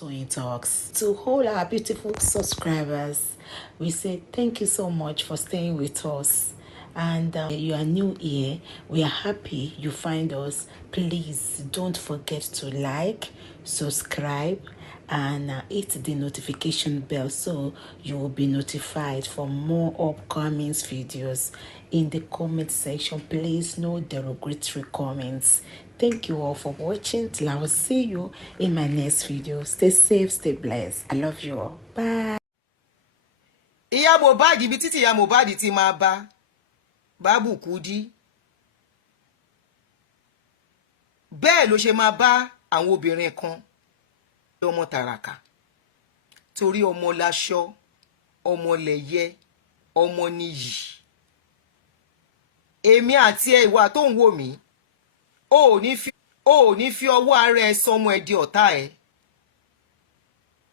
Toyeen Talks. To all our beautiful subscribers, we say thank you so much for staying with us. And you are new here, we are happy you find us. Please don't forget to like, subscribe, and hit the notification bell so you will be notified for more upcoming videos. In the comment section, please no derogatory comments. Thank you all for watching. Till I will see you in my next video. Stay safe, stay blessed. I love you all. Bye. Ìyá Mohbad ibi títí ìyá Mohbad ti máa bá Bábù Kúdí bẹ́ẹ̀ ló ṣe máa bá àwọn obìnrin kan ọmọ tàràkà torí ọmọ láṣọ ọmọ lẹ̀yẹ ọmọ níyì èmi àti ẹ ìwà tó ń wò mí o ò ní fi ọwọ́ ara ẹ sọmọ ẹ di ọ̀tá ẹ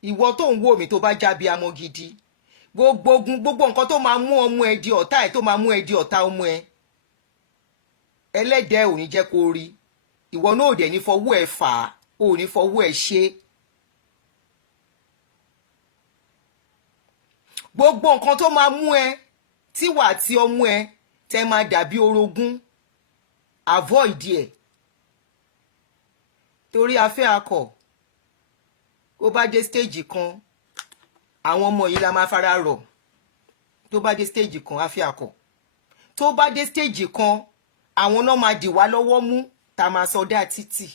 ìwọ tó ń wò mí tó bá jábí amọ gidi gbogbo nǹkan tó máa mú ọmọ ẹ di ọ̀tá ẹ tó máa mú ẹ di ọ̀tá ọmọ ẹ ẹlẹ́dẹ̀ ò ní jẹ́ kó rí ìwọ náà ò dẹ̀ ní fọwọ́ ẹ fà á ò ní fọwọ́ ẹ ṣe gbogbo nǹkan tó máa mú ẹ tíwà àti ọmọ ẹ tẹ máa dàbí orogún avoid ẹ torí afẹ́ akọ kó bá dé stage kan àwọn ọmọ yìí la máa fara rọ̀ tó bá dé stage kan afẹ́ akọ tó bá dé stage kan àwọn náà máa dì wá lọ́wọ́ mú tá máa sọdá títì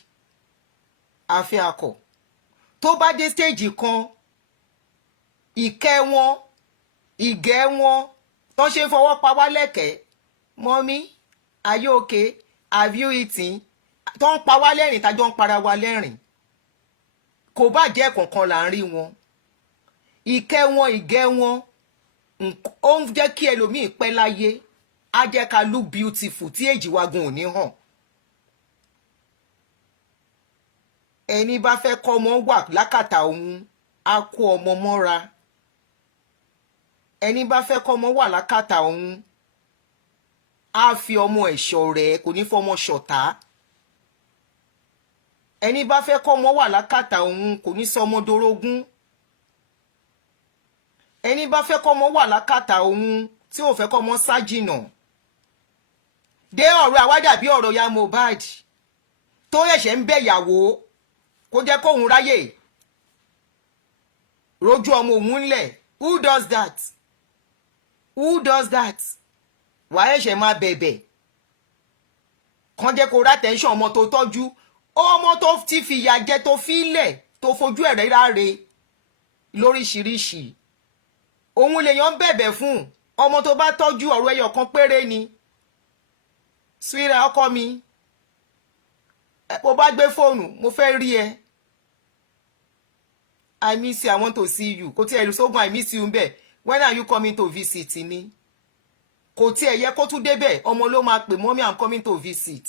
afẹ́ akọ tó bá dé stage kan ìkẹ́ wọn ìgẹ́ wọn tó ṣe ń fọwọ́ pa wá lẹ́kẹ̀ẹ́ mọ́mí are you okay have you eaten tó ń pa wá lẹ́rìn tájọ́ ń para wa lẹ́rìn kò bá jẹ́ kankan là ń rí wọn ìkẹ́ wọn ìgẹ́ wọn ó ń jẹ́ kí ẹlòmíì pẹ́ láyé á jẹ́ ká look beautiful tí èjì wa gan ò ní hàn ẹni bá fẹ́ kọ́ ọmọ wà lákàtà òun á kó ọmọ mọ́ra ẹni bá fẹ́ kọ́ ọmọ wà lákàtà òun á fi ọmọ ẹ̀ṣọ́ rẹ̀ kò ní fọmọ ṣọ̀tá ẹni bá fẹ́ kọ́ ọmọ wà lákàtà òun kò ní sọmọ dorógún ẹni bá fẹ́ kọ́ ọmọ wà lákàtà òun tí ò fẹ́ kọ́ ọmọ sájìnà dé ọ̀rọ̀ àwádà bí ọ̀rọ̀ ya Mohbad tó ẹ̀ṣẹ̀ ń bẹ̀ ìyàwó kó jẹ́ kóhun ráyè rojú ọmọ òun ńlẹ̀ who does that wàá ẹ̀ṣẹ̀ máa bẹ̀bẹ̀ kàn jẹ́ kó rá tẹ́ńṣọ̀n ọmọ tó tọ́jú ọmọ tó ti fìyà jẹ tó fílẹ̀ tó fojú ẹ̀rẹ́ ráre lóríṣiríṣi òun lèèyàn bẹ̀bẹ̀ fún ọmọ tó bá tọ́jú ọ̀rọ̀ ẹyọ kan péré ni síra ọkọ mi bó bá gbé fóònù mo fẹ́ rí ẹ I miss you, I want to see you kò tí ẹ lù sógun I miss you bẹ́ẹ̀ when are you coming to visit ni kò tí ẹ yẹ kó tún débẹ̀ ọmọ ló máa pè mọ́mí I'm coming to visit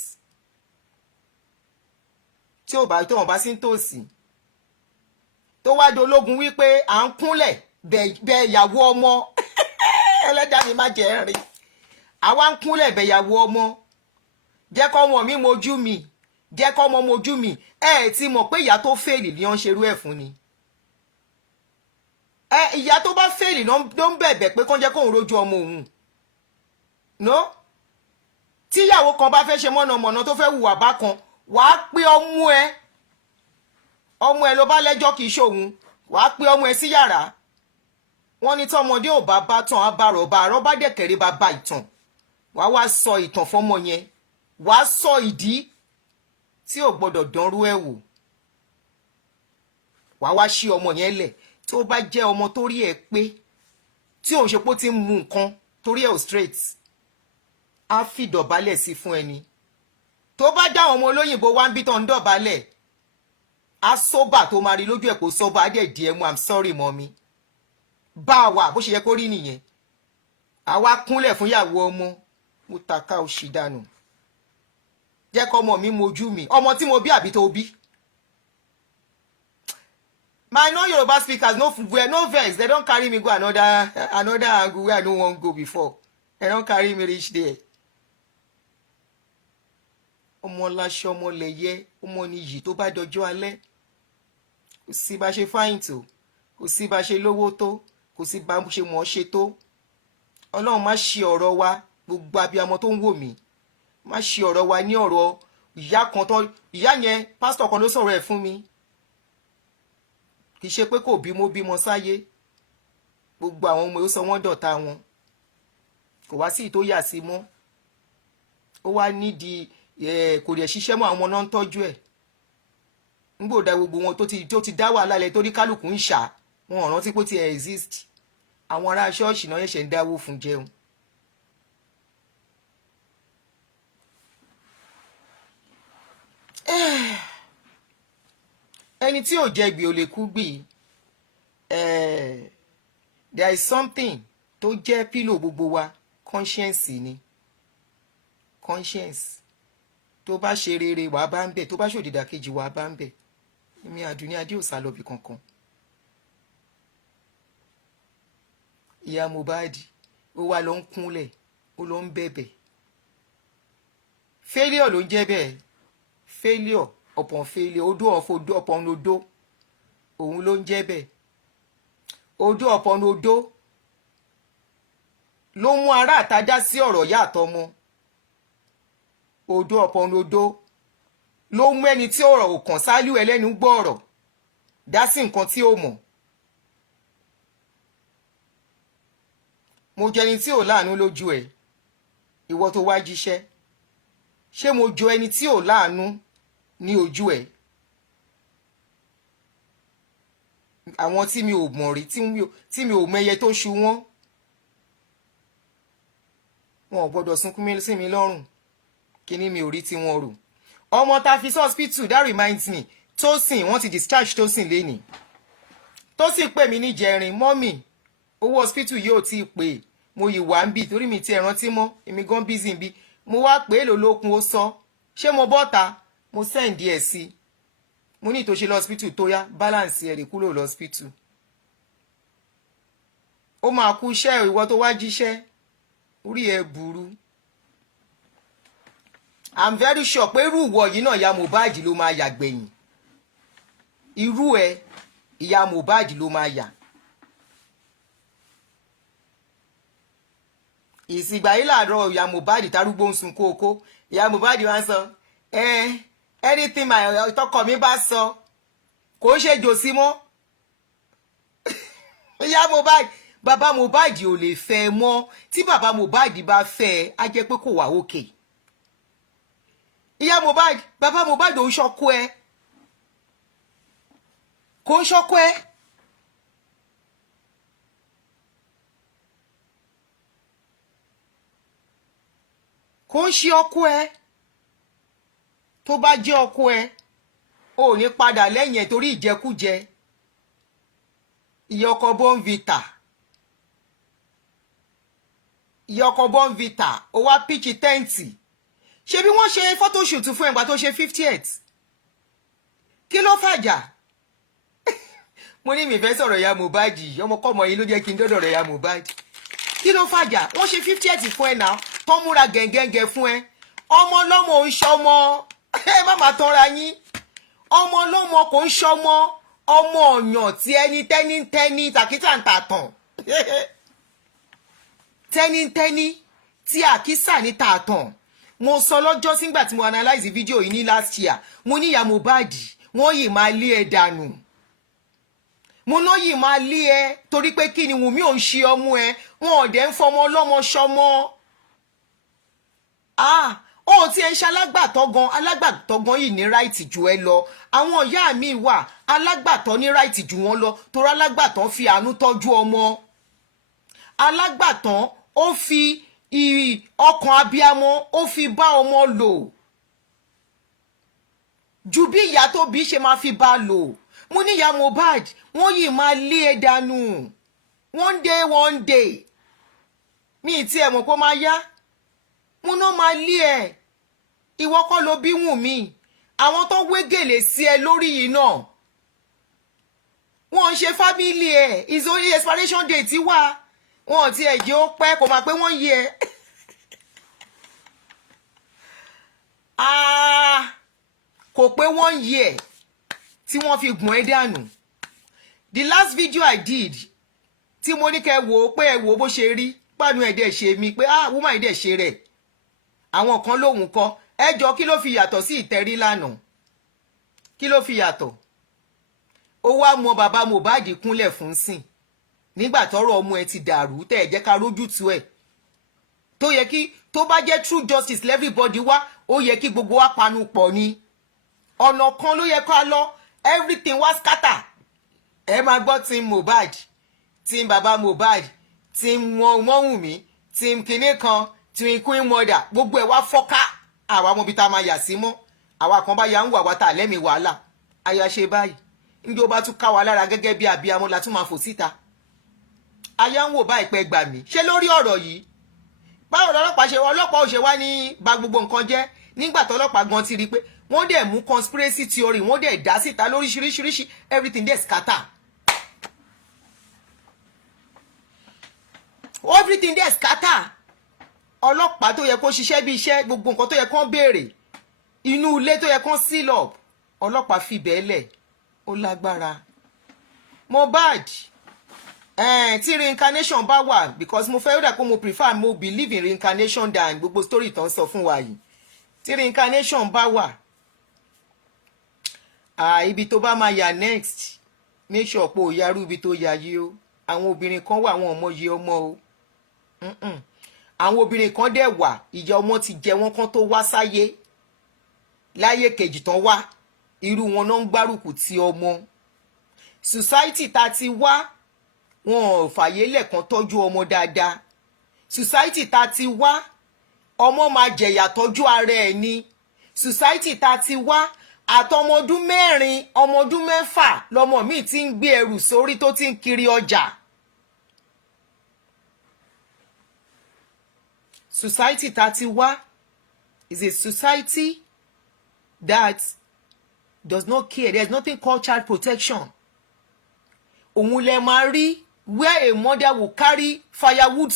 tí ò bá tó wọn bá sí tòsí tó wá dológun wípé à ń kúnlẹ̀ bẹ̀ ìyàwó ọmọ ẹlẹ́dàá mi má jẹ́ rìn àwa ń kúnlẹ̀ bẹ̀ ìyàwó ọmọ jẹ́ kọ́ ọmọ mi mojú mi jẹ́ kọ́ ọmọ mojú mi ti mọ̀ pé ìyá tó fèèlì ni wọ́n ń ṣerú ẹ̀ fún ni ìyá tó bá fèèlì ló ń bẹ̀bẹ̀ pé kán jẹ́ kóun rojú ọmọ òun no tíyàwó kan bá fẹ́ ṣe mọ̀nàmọ̀nà tó fẹ́ hùwà bákan wàá pé ọmọ ẹ ló bá lẹ́jọ́ kìí ṣòun wàá pé ọmọ ẹ sí yàrá wọ́n ní tọ́mọdé ò bá bá tán abárọ̀bá àrọ́bá dẹ̀kẹ̀rẹ́ bá bá ìtàn wàá wá sọ ìtàn fọ́mọ yẹn wàá sọ ìdí tí ò gbọ́dọ̀ dánrú ẹ̀ wò wàá wá ṣí ọmọ yẹn lẹ̀ tó bá jẹ́ ọmọ torí ẹ̀ pé tí òun ṣe pé ó ti ń mu nǹkan torí ẹ̀ ò straight á fi dọ̀bálẹ̀ sí fún ẹni tó bá dá àwọn ọmọ olóyìnbó wá ń bí tán ń dọ̀bálẹ̀ á sóbà tó máa rí lójú ẹ̀ kó sọ́bà á dẹ̀ di ẹ̀ mú I'm sorry mommy bá a wà bó ṣe yẹ kó rí nìyẹn àwa kúnlẹ̀ fún ìyàwó ọmọ mo tàka òṣì dànù jẹ́ kọ́ ọmọ mi mojú mi ọmọ tí mo bí àbí tó bí my non-Yoruba speakers no vex they don carry me go another angle where I no wan go before they don carry me reach there ọmọ láṣọ ọmọ lẹ̀yẹ ọmọ níyì tó bá dọjọ́ alẹ́ kò sí bá ṣe fáyìn tó, kò sí bá ṣe lówó tó, kò sí bá ṣe mọ̀ ọ́ ṣe tó. Ọlọ́run má ṣe ọ̀rọ̀ wa, gbogbo abiyamọ tó ń wò mí, má ṣe ọ̀rọ̀ wa ní ọ̀rọ̀ ìyá kan tó, ìyá yẹn pásítọ̀ kan ló sọ̀rọ̀ ẹ̀ fún mi, kì í ṣe pé kò bímọ sáyé, gbogbo àwọn ọmọ yóò sọ wọ́n dọ̀tá wọn, kò wá sí ìtó yà sí mọ́, ó wá nídìí kò lè ṣiṣẹ́ mọ́, àwọn náà ń tọ́jú ẹ̀, nígbò dá gbogbo wọn tó ti dá wàhálà lẹ̀ torí kálukú ń ṣá, wọn ò rántí pé ó ti exist, àwọn ará ṣọ́ọ̀ṣì náà ṣẹ̀ṣẹ̀ ń dáwó fún jẹun. Ẹni tí ò jẹ gbì ò lè kú gbì. There is something tó jẹ́ pílò gbogbo wa, conscience ni, conscience. Tó bá ṣe rere wàá bá ń bẹ̀, tó bá ṣòdìdà kejì wàá bá ń bẹ̀. Èmi Adunni adé ò sá lọ bí kankan. Ìyá Mohbad ó wá lọ ń kúnlẹ̀, ó lọ ń bẹ̀bẹ̀. Failure ló ń jẹ́ bẹ́ẹ̀, failure upon failure, odo upon odo, òun ló ń jẹ́ bẹ́ẹ̀. Odo upon odo ló mú ará àtajá sí ọ̀rọ̀ ìyá àtọmọ. Odo upon odo ló mú ẹni tí ọ̀rọ̀ ò kàn sálú ẹlẹ́nu gbọ́ ọ̀rọ̀ dá sí nǹkan tí ó mọ̀. Mo jẹ́ ẹni tí ò láàánú lójú ẹ̀, ìwọ tó wá jíṣẹ́. Ṣé mo jọ ẹni tí ò láàánú ní ojú ẹ̀? Àwọn tí mi ò mọ̀ rí, tí mi ò mẹyẹ tó ṣu wọ́n, wọn ò gbọ́dọ̀ sunkún sí mi lọ́rùn, kíní mi ò rí tí wọ́n rò. Ọmọ ta fi sí hospital, that reminds me, Tósìn, wọ́n ti discharge Tósìn lénìí. Tósìn pè mí níjẹrin, mọ́mì owó hospital yóò ti pè, mo yìí wà ń bì torí mi ti ẹ̀ rántí mọ́, èmi gan busy ń bí. Mo wá pé èlò lókun ó sọ, ṣé mo bọ́ta, mo send ẹ̀ sí, mo ní ìtòṣe lọ hospital tó yá, balance ẹ̀ lè kúrò lọ hospital. Ó máa kú iṣẹ́ ìwọ tó wá jíṣẹ́, orí ẹ̀ burú. I'm very sure pé irú ìwọ yìí náà ìyá Mohbad ló máa yà gbẹ̀yìn. Irú ẹ ìyá Mohbad ló máa yà. Ìsìgbà yìí làárọ̀ ìyá Mohbad tarúgbó ń sun kókó. Ìyá Mohbad wá ń sọ anything my tọkọ mi bá sọ kò ṣe jòsí mọ́. Ìyá Mohbad, bàbá Mohbad ò lè fẹ́ mọ́. Tí bàbá Mohbad bá fẹ́ á jẹ́ pé kò wà òkè. Ìyá Mohbad, bàbá Mohbad ò ń ṣọkọ ẹ, kò ń ṣọkọ ẹ. Kò ń ṣe ọkọ ẹ. Tó bá jẹ́ ọkọ ẹ, ò ní padà lẹ́yìn ẹ̀ torí ìjẹkújẹ. Ìyá ọkọ Bonvita, ìyá ọkọ Bonvita, ó wá píkì tẹ́ǹtì. Ṣé bí wọ́n ṣe photoshoot fún ẹgbà tó ṣe 50th? Kí ló fàjà? Mo ní mi fẹ́ sọ̀rọ̀ ìyá Mohbad, ọmọkọ́mọ yìí ló jẹ́ kí n dọ́dọ̀ rẹ̀ ìyá Mohbad. Kí ló fàjà? Wọ́n ṣe 50th fún ẹ náà, tó múra gẹ̀ǹgẹ̀ǹgẹ̀ fún ẹ. Ọmọ ọlọ́mọ ò ń ṣọmọ, ẹ má máa tanra yín. Ọmọ ọlọ́mọ kò ń ṣọmọ, ọmọ ọ̀yàn tí ẹni tẹ́ni tàkítà ń tàtàn. Tẹ́ni tí àkísà ní tàtàn. Mo sọ lọ́jọ́ sígbà tí mo analyze video yìí ní last year, mo ní ìyá Mohbad wọ́n yìí máa lé ẹ dànù. Mo náà yìí máa lé ẹ torí pé kí ni Wùmí ò ń ṣe ọmọ ẹ, wọn ò dẹ̀ ń fọmọ ọlọ́mọ ṣọmọ. Ó ti ẹ ń ṣe alágbàtọ́ gan, alágbàtọ́ gan yìí ní right jù ẹ lọ. Àwọn ìyá mi wà alágbàtọ́ ní right jù wọ́n lọ torí alágbàtọ́ fi àánú tọ́jú ọmọ. Alágbàtọ́ ó fi ọkàn abiyamọ ó fi bá ọmọ lò ju bí ìyá tó bí ṣe máa fi bá lò. Mo ní ìyá Mohbad wọ́n yìí máa lé ẹ dànù one day mi tí ẹ mọ̀ pé máa yá, mo náà máa lé ẹ. Ìwọ kọ́ ló bí Wùnmí, àwọn tó wé gèlè sí ẹ lórí yìí náà wọ́n ń ṣe fámílì ẹ, ìsòrí expiration date wà, wọn ò tiẹ̀ jẹ́ ó pẹ́ kò máa pé wọ́n yí ẹ. Kò pé wọ́n yí ẹ, tí wọ́n fi gbọ̀n ẹ́ dànù. The last video I did tí mo ní kẹ́ wò ó pé ẹ wò ó bó ṣe rí pàánù ẹ̀ dẹ̀ ṣe mi pé woman dẹ̀ ṣe rẹ̀ àwọn kan lóhùn kọ ẹ jọ kí ló fi yàtọ̀ sí ìtẹ̀rí lánàá kí ló fi yàtọ̀ ó wá mọ bàbá Mohbad kúnlẹ̀ fún sìn nígbà tọ́rọ̀ ọmọ ẹ ti dàrú tẹ́ ẹ jẹ́ ká rójú tu ẹ̀ tó yẹ kí tó bá jẹ́ true justice everybody wá ó yẹ kí gbogbo wa panu pọ̀ ni ọ̀nà kan ló yẹ ká lọ everything wá scatter ẹ máa gbọ́ team Mohbad team bàbá Mohbad team Wọ́nwùmí team kinní kan team queen mother gbogbo ẹ̀ wá fọ́ká àwa ọmọ bíi tá a máa yà sí mọ́ àwa kan bá ya ń wà wá tá a lẹ́mìí wàhálà àyà ṣe báyìí níbi ó bá tún ká wa lára gẹ́gẹ́ bí abiyamọ la tún máa fò síta àyà ń wò báyìí pẹ́ gbà mí ṣé lórí ọ̀rọ̀ yìí báwo ọlọ́pàá ò ṣe wá ní ba gbogbo nǹkan jẹ́ nígbà tọ́lọ́pàá gan ti rí i pé wọ́n dẹ̀ mú conspiracy theory wọ́n dẹ̀ dá síta lóríṣiríṣiríṣi everything dẹ̀ scatter everything dẹ̀ scatter ọlọ́pàá tó yẹ kó ṣiṣẹ́ bí iṣẹ́ gbogbo nǹkan tó yẹ kó béèrè inú ilé tó yẹ kó seal up ọlọ́pàá fi bẹ́ẹ̀ lẹ̀ ó lágbára Mohbad tí reincarnation bá wà because mo fẹ́ ó dà pé mo prefer mo believe in reincarnation than gbogbo story tó ń sọ fún wa yìí tí reincarnation bá wà ibi tó bá máa yà next make sure pé ó yarú ibi tó yà yìí o àwọn obìnrin kan wà àwọn ọmọ yìí ọmọ o àwọn obìnrin kan dẹ̀ wà ìyá ọmọ ti jẹ wọ́n kan tó wá sáyé láyé kejì tán wá irú wọn náà ń gbárùkù ti ọmọ society tá ti wá wọn ò fàyè lẹ́ẹ̀kan tọ́jú ọmọ dáadáa society tá ti wá ọmọ máa jẹ̀yà tọ́jú ara ẹ̀ ni society tá ti wá àtọmọdún 4 ọmọdún 6 lọmọ mi ti ń gbé ẹrù sórí tó ti ń kiri ọjà society tá ti wá is a society that does not care. There is nothing called child protection. Òun lẹ máa rí where a mother will carry firewood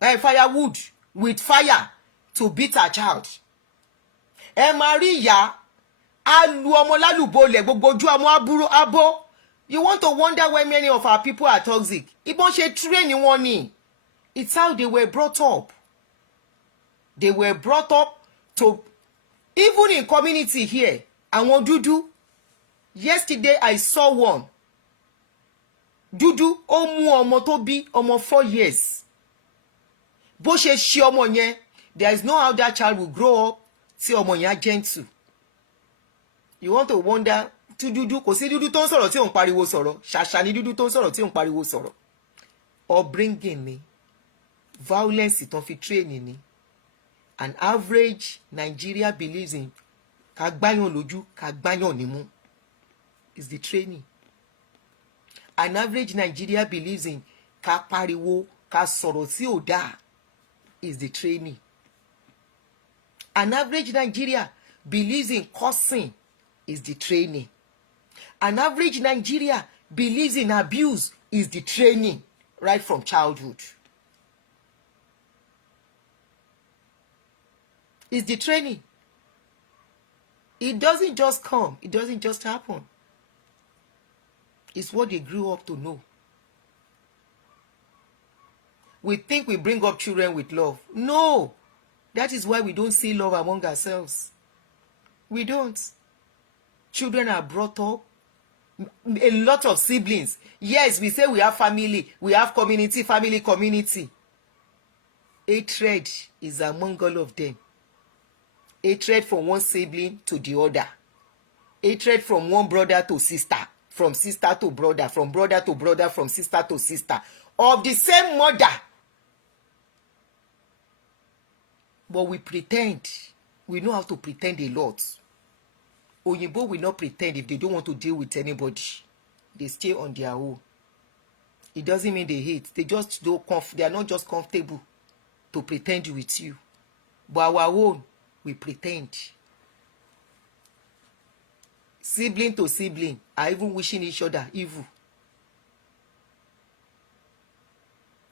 firewood with fire to beat her child. Ẹ máa rí ìyá á lu ọmọ lálùbọ́lẹ̀ gbogbo ojú ọmọ àbúrò abọ́. You want to wonder why many of our people are toxic. Ìbọn ṣe train wọn ni. It's how they were brought up. They were brought up to, even in community here, àwọn dúdú. Yesterday I saw one. Dúdú ó mú ọmọ tó bí ọmọ 4 years. Bó ṣe ṣe ọmọ yẹn, there is no how that child will grow up tí ọmọ yẹn á gentle. You want to wonder tí dúdú kò sí dúdú tó ń sọ̀rọ̀ tí òun pariwo sọ̀rọ̀ ṣàṣà ni dúdú tó ń sọ̀rọ̀ tí òun pariwo sọ̀rọ̀. Upbringing ni violence tán fi training ni. An average Nigeria believes in ká gbáyàn lójú ká gbáyàn nímú is the training. An average Nigeria believes in ká pariwo ká sọ̀rọ̀ tí ò dáa is the training. An average Nigeria believes in cursing is the training. An average Nigeria believes in abuse is the training right from childhood. It's the training. It doesn't just come. It doesn't just happen. It's what they grew up to know. We think we bring up children with love. No. That is why we don't see love among ourselves. We don't. Children are brought up. A lot of siblings. Yes, we say we have family. We have community, family, community. Hatred is among all of them. Hatred from one sibling to the other. Hatred from one brother to sister. From sister to brother. From brother to brother. From sister to sister. Of the same mother. But we pretend. We know how to pretend a lot. Oyinbo will not pretend if they don't want to deal with anybody. They stay on their own. It doesn't mean they hate. They just don't they are not just comfortable to pretend with you. But our own, we pretend. Sibling to sibling are even wishing each other evil.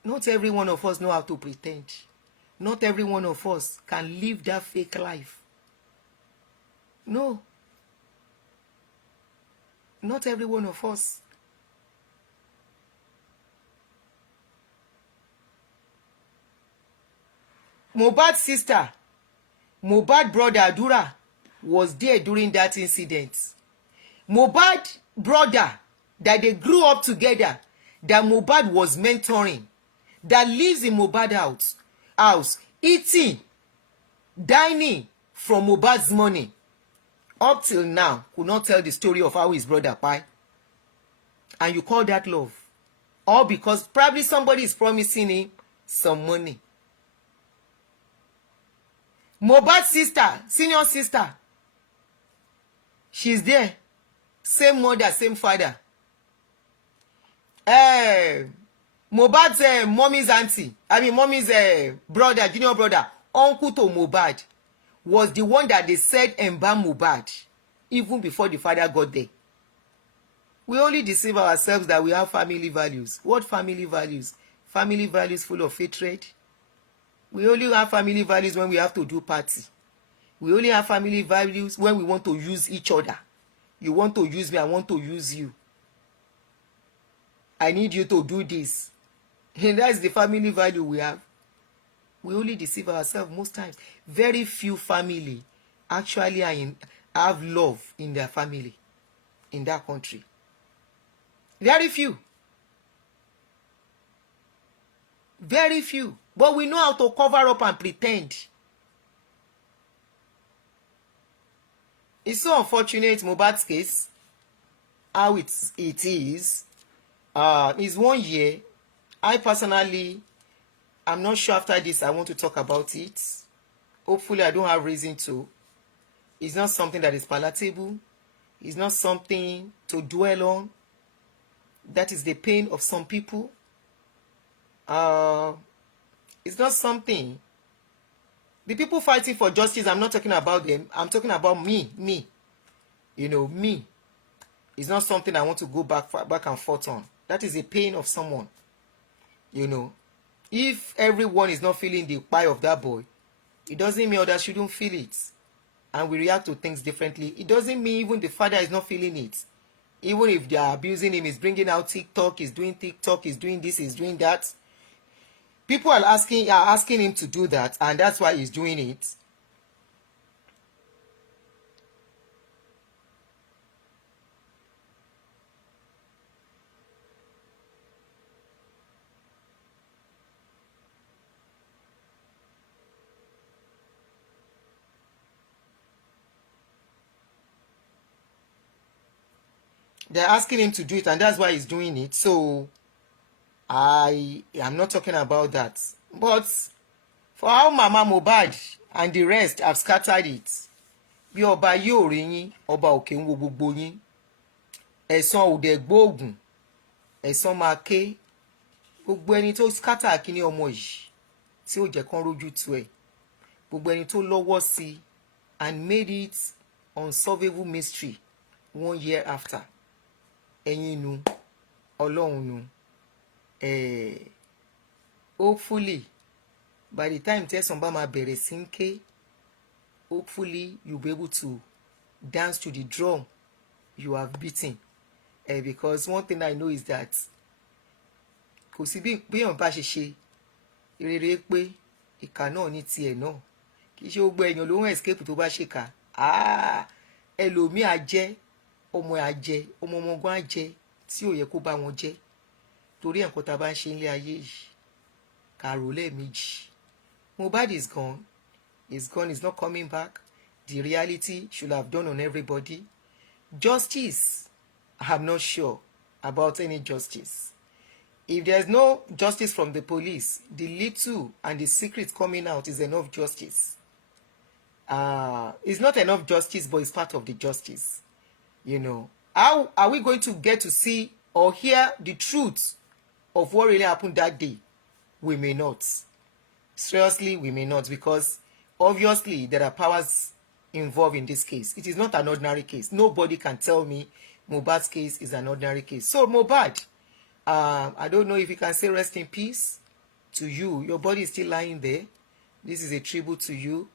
Not every one of us know how to pretend. Not every one of us can live that fake life. No. Not every one of us. Mohbad's sister, Mohbad brother Adura was there during that incident. Mohbad brother that they grew up together, that Mohbad was mentoring, that lives in Mohbad house, eating, dining from Mohbad's money, up till now could not tell the story of how his brother died. And you call that love? All because probably somebody is promising him some money. Mohbad's sister, senior sister, she's there. Same mother, same father. Mohbad's mommy's auntie, mommy's brother, junior brother, uncle to Mohbad, was the one that they said embalmed Mohbad even before the father got there. We only deceive ourselves that we have family values. What family values? Family values full of hatred. We only have family values when we have to do party. We only have family values when we want to use each other. You want to use me, I want to use you. I need you to do this. And that's the family value we have. We only deceive ourselves most times. Very few family actually have love in their family in that country. Very few. Very few. But we know how to cover up and pretend. It's so unfortunate, Mohbad's case, how it is 1 year. I personally, I'm not sure after this I want to talk about it. Hopefully I don't have reason to. It's not something that is palatable. It's not something to dwell on. That is the pain of some people. It's not something. The people fighting for justice, I'm not talking about them. I'm talking about me. You know, me. It's not something I want to go back and forth on. That is a pain of someone. You know, if everyone is not feeling the cry of that boy, it doesn't mean others shouldn't feel it. And we react to things differently. It doesn't mean even the father is not feeling it. Even if they are abusing him, he's bringing out TikTok, he's doing this, he's doing that. People are asking him to do that, and that's why he's doing it. They're asking him to do it, and that's why he's doing it. So I am not talking about that. But for how Mama Mohbad and the rest have scattered it, bí ọba yóò rí yín, ọba òkè ń wo gbogbo yín. Ẹ̀san òde gbóògùn, ẹ̀san máa ké. Gbogbo ẹni tó scatter kíní ọmọ yìí tí ó jẹ́ kán rójú tu ẹ̀. Gbogbo ẹni tó lọ́wọ́ sí and made it unsolvable mystery 1 year after. Ẹ̀yin nu, Ọlọ́run nu. Hopefully by the time tẹ̀sán bá máa bẹ̀rẹ̀ sí ń ké, hopefully you'll be able to dance to the drum you have beaten. Because one thing I know is that kò sí bí èèyàn bá ṣe ṣe rere pé ìkà náà ní tiẹ̀ náà. Kì í ṣe gbogbo èèyàn ló ń escape tó bá ṣèkà. Ẹlòmíì á jẹ́, ọmọ á jẹ́, ọmọ ọmọgán á jẹ́ tí ò yẹ kó bá wọn jẹ́. Torí nǹkan tá a bá ń ṣe nílé ayé yìí, ká rò lẹ́ẹ̀mejì. Mohbad is gone. He's gone. He's not coming back. The reality should have done on everybody. Justice, I'm not sure about any justice. If there's no justice from the police, the little and the secret coming out is enough justice. It's not enough justice, but it's part of the justice. You know, how are we going to get to see or hear the truth of what really happened that day? We may not. Seriously, we may not, because obviously there are powers involved in this case. It is not an ordinary case. Nobody can tell me Mohbad's case is an ordinary case. So Mohbad, I don't know if you can say rest in peace to you. Your body is still lying there. This is a tribute to you.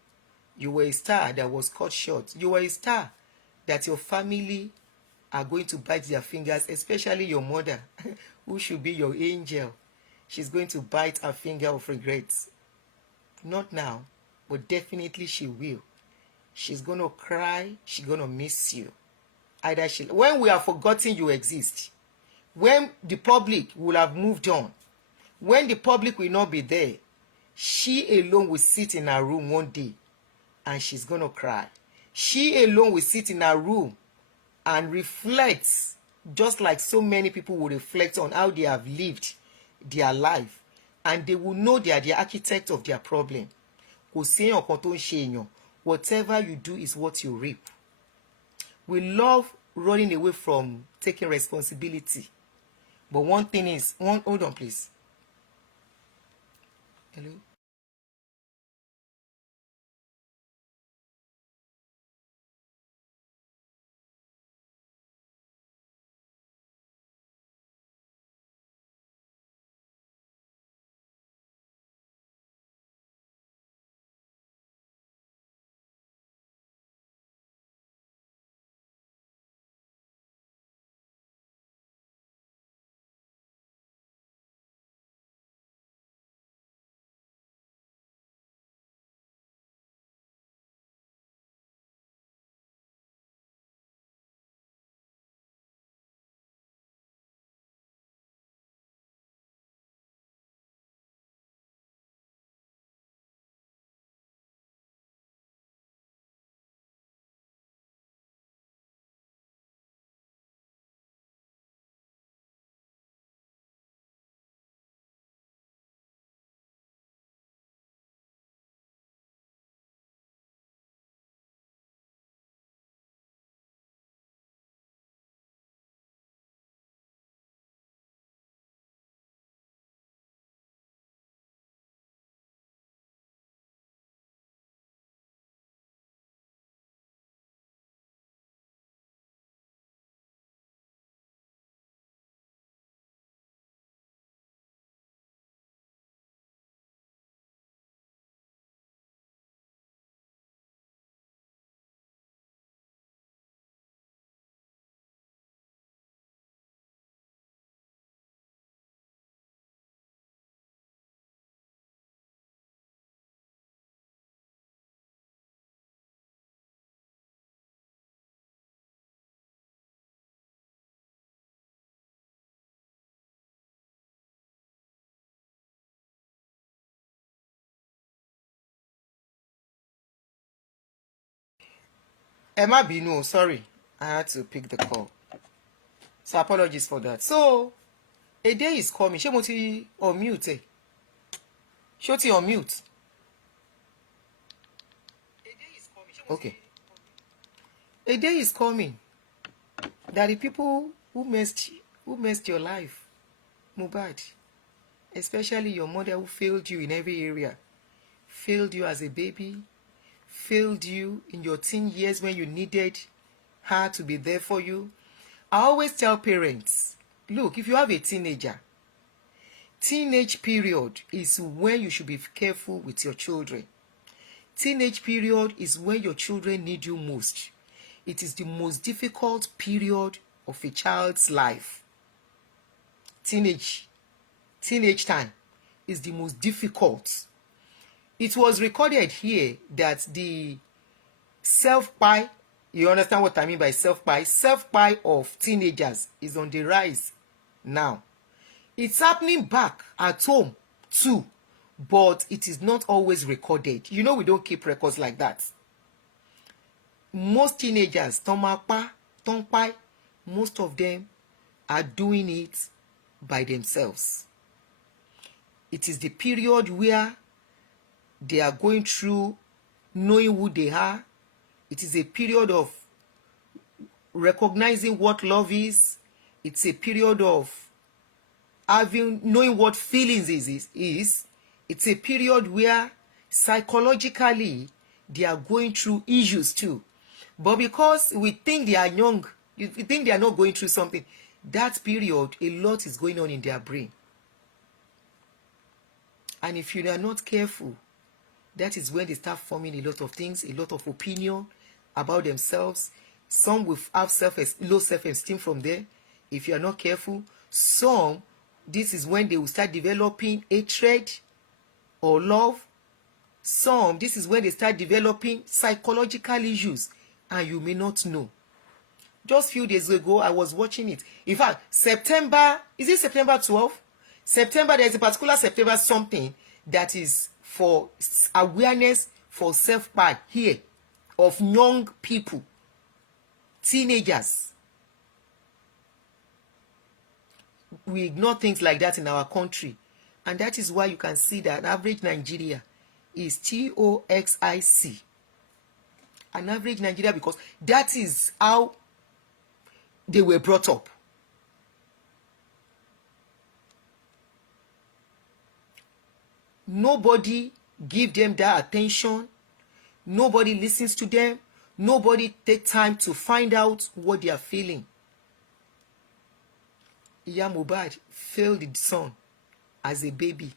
You were a star that was cut short. You were a star that your family are going to bite their fingers, especially your mother, who should be your angel. She's going to bite her finger of regrets. Not now, but definitely she will. She's going to cry. She's going to miss you. Either she, when we have forgotten you exist, when the public will have moved on, when the public will not be there, she alone will sit in her room one day and she's going to cry. She alone will sit in her room and reflect, just like so many people will reflect on how they have lived their life, and they will know they are the architect of their problem. Kò sí èèyàn kan tó ń ṣe èèyàn. Whatever you do is what you reap. We love running away from taking responsibility. But one thing is, hold on please. Hello? Emma Binu, sorry, I had to pick the call. So apologies for that. So a day is coming. Ṣé mo ti unmute? Ṣé o ti unmute? Okay. A day is coming that the people who messed your life, Mohbad, especially your mother who failed you in every area, failed you as a baby, failed you in your teen years when you needed her to be there for you. I always tell parents, look, if you have a teenager, teenage period is when you should be careful with your children. Teenage period is when your children need you most. It is the most difficult period of a child's life. Teenage time is the most difficult. It was recorded here that the self-buy, you understand what I mean by self-buy? Self-buy of teenagers is on the rise now. It's happening back at home too, but it is not always recorded. You know, we don't keep records like that. Most teenagers, most of them are doing it by themselves. It is the period where they are going through knowing who they are. It is a period of recognizing what love is. It's a period of knowing what feelings is. It's a period where psychologically they are going through issues too. But because we think they are young, you think they are not going through something, that period, a lot is going on in their brain. And if you are not careful, that is when they start forming a lot of things, a lot of opinion about themselves. Some will have low self-esteem from there if you are not careful. Some, this is when they will start developing hatred or love. Some, this is when they start developing psychological issues and you may not know. Just few days ago, I was watching it. In fact, September, is it September 12th? September, there's a particular September something that is for awareness for self-pride here of young people, teenagers. We ignore things like that in our country. And that is why you can see that average Nigeria is TOXIC. An average Nigeria, because that is how they were brought up. Nobody give them that attention. Nobody listens to them. Nobody take time to find out what they are feeling. Iya Mohbad failed the son as a baby,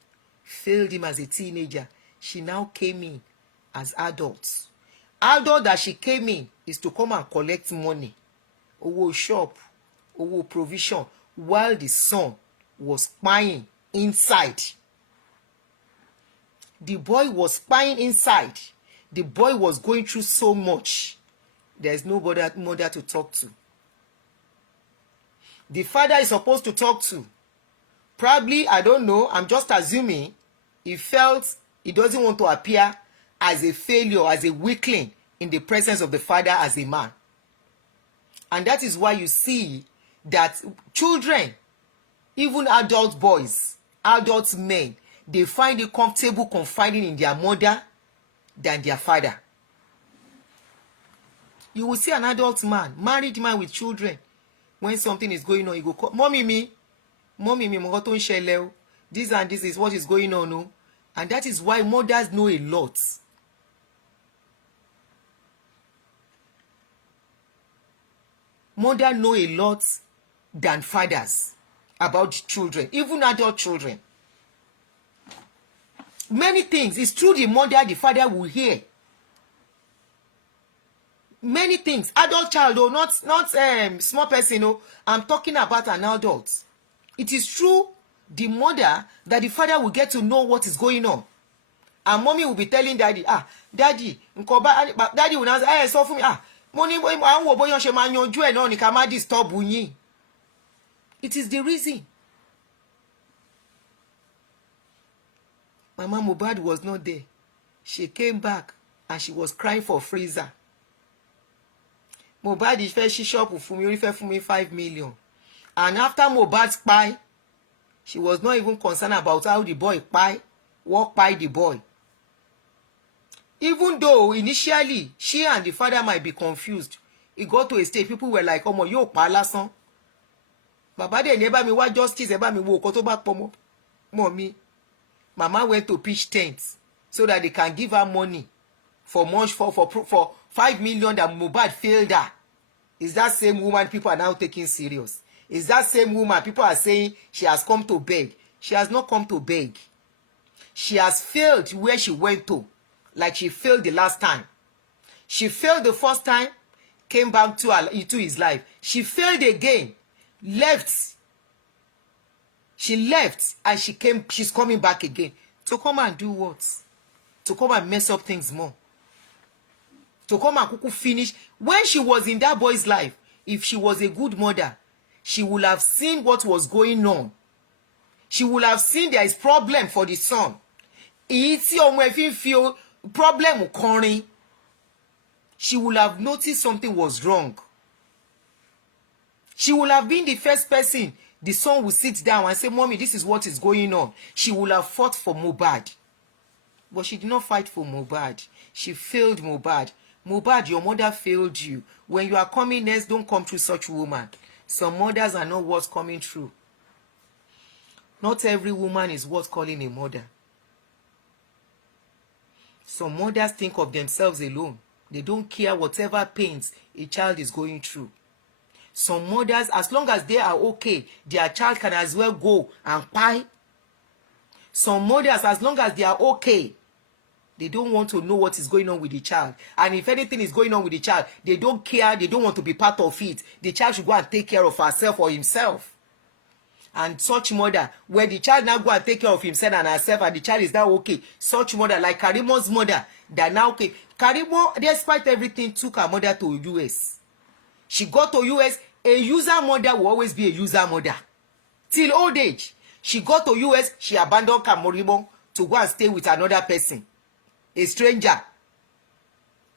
failed him as a teenager. She now came in as adults. Adult that she came in is to come and collect money. Owo shop, owo provision, while the son was spying inside. The boy was spying inside. The boy was going through so much. There's no mother to talk to. The father is supposed to talk to. Probably, I don't know, I'm just assuming, he felt he doesn't want to appear as a failure, as a weakling in the presence of the father as a man. And that is why you see that children, even adult boys, adult men, they find it comfortable confiding in their mother than their father. You will see an adult man, married man with children, when something is going on, he go call, mommy me, mo tó ń ṣẹlẹ̀ o. This and this is what is going on. No? And that is why mothers know a lot. Mothers know a lot than fathers about children, even adult children. Many things, it's through the mother the father will hear. Many things, adult child, oh, not small person. Oh, I'm talking about an adult. It is through the mother that the father will get to know what is going on. And mommy will be telling daddy, daddy, daddy will now say, sọ fún mi, mo ní àwọn wo bóyá ṣe máa yanjú ẹ̀ náà ni ká má disturb yín. It is the reason. Mama Mohbad was not there. She came back and she was crying for freezer. Mohbad fẹ́ ṣí ṣọ́ọ̀pù fún mi, ó fẹ́ fún mi 5 million. And after Mohbad's pie, she was not even concerned about how the boy pie, what pie the boy. Even though initially she and the father might be confused, it got to a stage people were like, ọmọ yóò pa lásán. Bàbá dẹ̀ ní ẹ bá mi wá justice, ẹ bá mi wo ọkọ tó bá pọ̀ mọ́ mi. Mama went to pitch tents so that they can give her money for 5 million that Mohbad failed her. Is that same woman people are now taking serious? Is that same woman people are saying she has come to beg? She has not come to beg. She has failed where she went to, like she failed the last time. She failed the first time, came back into his life. She failed again, left. She left and she's coming back again. To come and do what? To come and mess up things more. To come and kuku finish. When she was in that boy's life, if she was a good mother, she would have seen what was going on. She would have seen there is problem for the son. It's your problem occurring. She would have noticed something was wrong. She would have been the first person. The son will sit down and say, Mommy, this is what is going on. She would have fought for Mohbad. But she did not fight for Mohbad. She failed Mohbad. Mohbad, your mother failed you. When you are coming next, don't come through such woman. Some mothers are not worth coming through. Not every woman is worth calling a mother. Some mothers think of themselves alone. They don't care whatever pains a child is going through. Some mothers, as long as they are okay, their child can as well go and pie. Some mothers, as long as they are okay, They don't want to know what is going on with the child. And if anything is going on with the child, they don't care. They don't want to be part of it. The child should go and take care of herself or himself. And such mother, where the child now go and take care of himself and herself, and the child is now okay. Such mother, like Karimo's mother, that now okay. Karimo, despite everything, took her mother to US. She got to US. A user mother will always be a user mother. Till old age. She got to US. She abandoned Karimo to go and stay with another person. A stranger.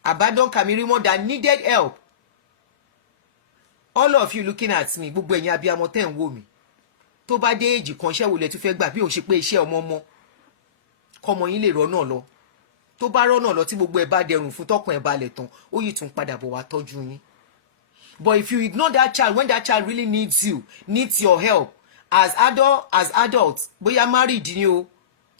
Abandoned Karimo that needed help. All of you looking at me, gbogbo ẹ̀yin abiyamọ tẹ́ ń wò mí. Tó bá dé èjì kan ṣẹ́ wo lẹ tún fẹ́ gbà bí ó ṣe pé iṣẹ́ ọmọ kọ́mọ yín lè rọ́nà lọ. Tó bá rọ́nà lọ tí gbogbo ẹ̀ bá dẹrùn fún tọkàn ẹ̀ balẹ̀ tán, ó yìí tún padà bọ̀ wá tọ́jú yín. But if you ignore that child when that child really needs you, needs your help, as adults, bóyá married ni o,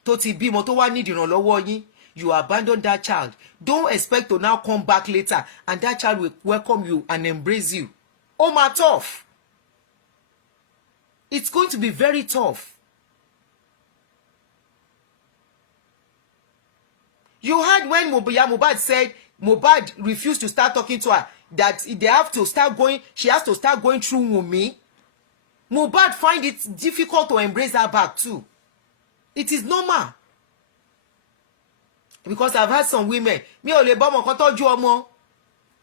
tó ti bímọ tó wá need ìrànlọ́wọ́ yín, you abandon that child. Don't expect to now come back later and that child will welcome you and embrace you. Oh, my tough. It's going to be very tough. You heard when Mohbad said Mohbad refused to start talking to her, that they have to start going, she has to start going through Wunmi. Mohbad find it difficult to embrace her back too. It is normal. Because I've had some women, mi ò lè bọ́mọ kan tọ́jú ọmọ.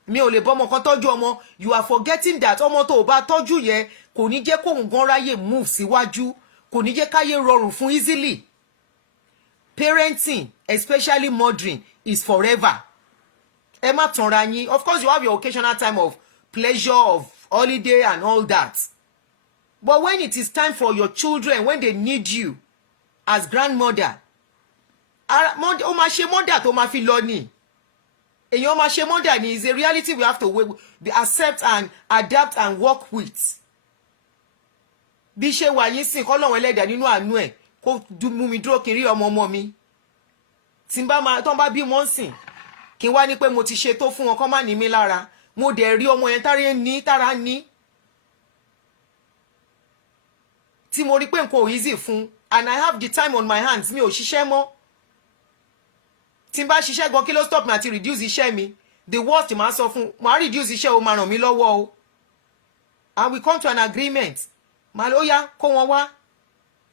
Mi ò lè bọ́mọ kan tọ́jú ọmọ. You are forgetting that ọmọ tó bá tọ́jú yẹn kò ní jẹ́ kóhun gan ráyè move síwájú, kò ní jẹ́ káyé rọrùn fún easily. Parenting, especially mothering, is forever. Ẹ má tanra yín. Of course, you have your occasional time of pleasure, of holiday and all that. But when it is time for your children, when they need you as grandmother, ó máa ṣe mother tó máa fi lọ ni. Èèyàn máa ṣe mother ni is a reality we have to accept and adapt and work with. Bí ṣe wà yín sìn kọ́lọ́run ẹlẹ́dàá nínú àánú ẹ̀ kó mú mi dúró kí n rí ọmọ mi. Tí n bá máa tán bá bí wọ́n sìn kí n wá ní pé mo ti ṣe tó fún wọn kó má ní mi lára. Mo dẹ̀ rí ọmọ yẹn tára ní. Tí mo rí pé nǹkan ò easy fún and I have the time on my hands, mi ò ṣiṣẹ́ mọ́. Tí n bá ṣiṣẹ́ gan kí ló stop me àti reduce iṣẹ́ mi. The worst máa sọ fún máa reduce iṣẹ́ o máa ràn mí lọ́wọ́ o. And we come to an agreement. Màá ló yá kó wọn wá.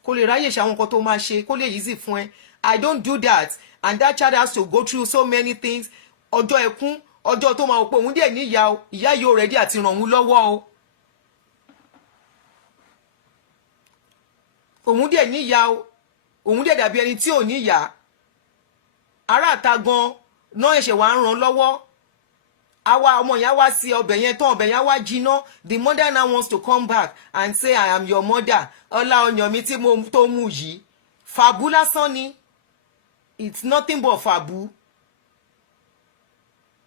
Kó lè ráyè ṣe àwọn nǹkan tó máa ṣe kó lè easy fún ẹ. I don't do that and that child has to go through so many things. Ọjọ́ ẹkún, ọjọ́ tó máa wò pé òun dẹ̀ ní ìyá o, ìyá yóò ready àti ràn òun lọ́wọ́ o. Òun dẹ̀ ní ìyá o, òun dẹ̀ dàbí ẹni tí ò ní ìyá. Ará àta gan náà ẹ̀ṣẹ̀ wá ń ràn lọ́wọ́. Àwa ọmọ yẹn wá sí ọbẹ̀ yẹn tán ọbẹ̀ yẹn wá jiná. The mother now wants to come back and say I am your mother. Ọlá ọyàn mi tí mo tó mú yìí. Fàbú lásán ni. It's nothing but fàbú.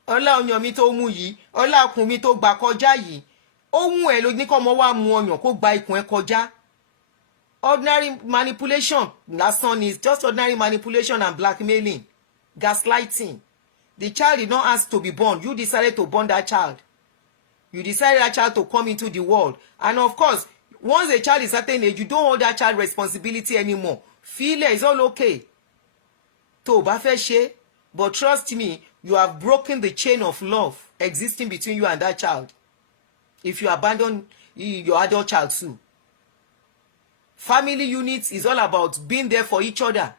Ọlá ọyàn mi tó mú yìí. Ọlá ikùn mi tó gbà kọjá yìí. Ó mú ẹ ló ní kọ́ ọmọ wá mu ọyàn kó gba ikùn ẹ kọjá. Ordinary manipulation lásán is just ordinary manipulation and blackmailing. Gaslighting. The child did not ask to be born. You decided to born that child. You decided that child to come into the world. And of course, once a child is certain age, you don't hold that child responsibility anymore. Feel it, it's all okay. Tó bá fẹ́ ṣe, but trust me, you have broken the chain of love existing between you and that child. If you abandon your adult child too. Family unit is all about being there for each other.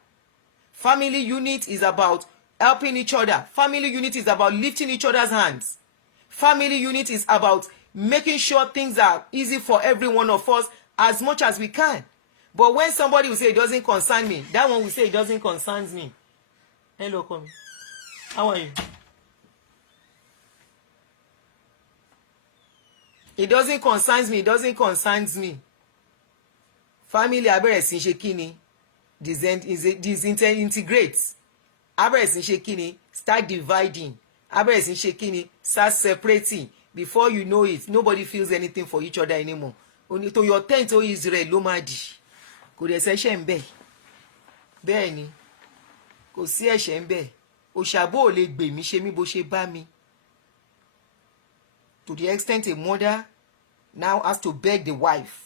Family unit is about helping each other. Family unit is about lifting each other's hands. Family unit is about making sure things are easy for every one of us as much as we can. But when somebody will say it doesn't concern me, that one will say it doesn't concern me. Hello, Komi. How are you? It doesn't concern me. It doesn't concern me. Family abẹ́rẹ́ sí ṣe kíni disintegrate abẹ́rẹ́ sí ṣe kíni start dividing abẹ́rẹ́ sí ṣe kíni start separating. Before you know it, nobody feels anything for each other anymore. Only to your tent o Israel ló máa dì kò dẹ̀ sẹ́ṣẹ̀ ń bẹ̀ bẹ́ẹ̀ ni kò sí ẹ̀ṣẹ̀ ń bẹ̀ òṣàbò ò lè gbè mí ṣe mí bó ṣe bá mi. To the extent a mother now has to beg the wife.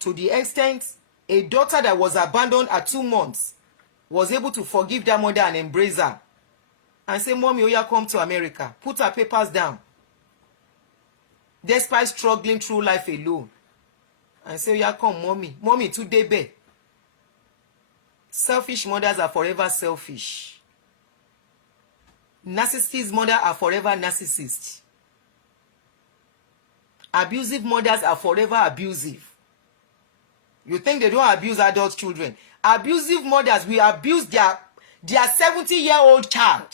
To the extent a daughter that was abandoned at 2 months was able to forgive that mother and embrace her and say, Mommy, Oya, come to America. Put her papers down. Despite struggling through life alone. And say, Oya, come, Mommy. Mommy, today, be. Selfish mothers are forever selfish. Narcissist mothers are forever narcissists. Abusive mothers are forever abusive. You think they don't abuse adult children? Abusive mothers will abuse their 70-year-old child.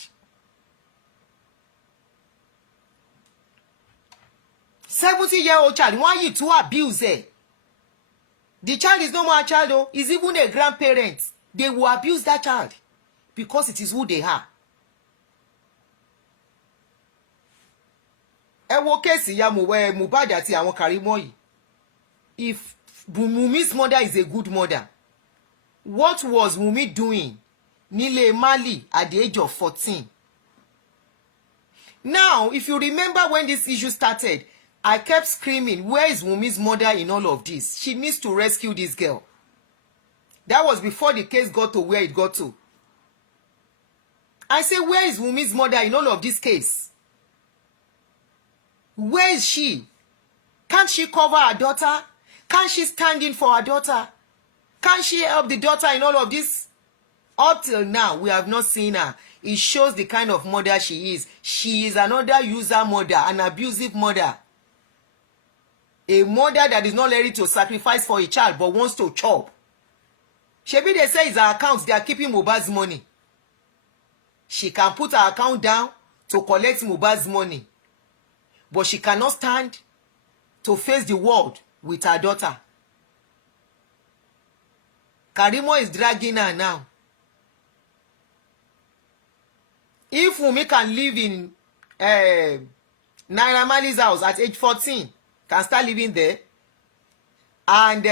70-year-old child, why you to abuse it? The child is no more a child, though. It's even a grandparent. They will abuse that child because it is who they are. Ẹ wo kéèsì ya Mohbad àti àwọn Karimo yìí. If Wumi's mother is a good mother, what was Wumi doing nílé Mali at the age of 14? Now, if you remember when this issue started, I kept screaming, where is Wumi's mother in all of this? She needs to rescue this girl. That was before the case got to where it got to. I say, where is Wumi's mother in all of this case? Where is she? Can't she cover her daughter? Can't she stand in for her daughter? Can't she help the daughter in all of this? Up till now, we have not seen her. It shows the kind of mother she is. She is another user mother, an abusive mother. A mother that is not ready to sacrifice for a child but wants to chop. Shebi, they say it's her account. They are keeping Mohbad's money. She can put her account down to collect Mohbad's money. But she cannot stand to face the world with her daughter. Karimo is dragging her now. If Wumi can live in Naira Marley's house at age 14, can start living there, and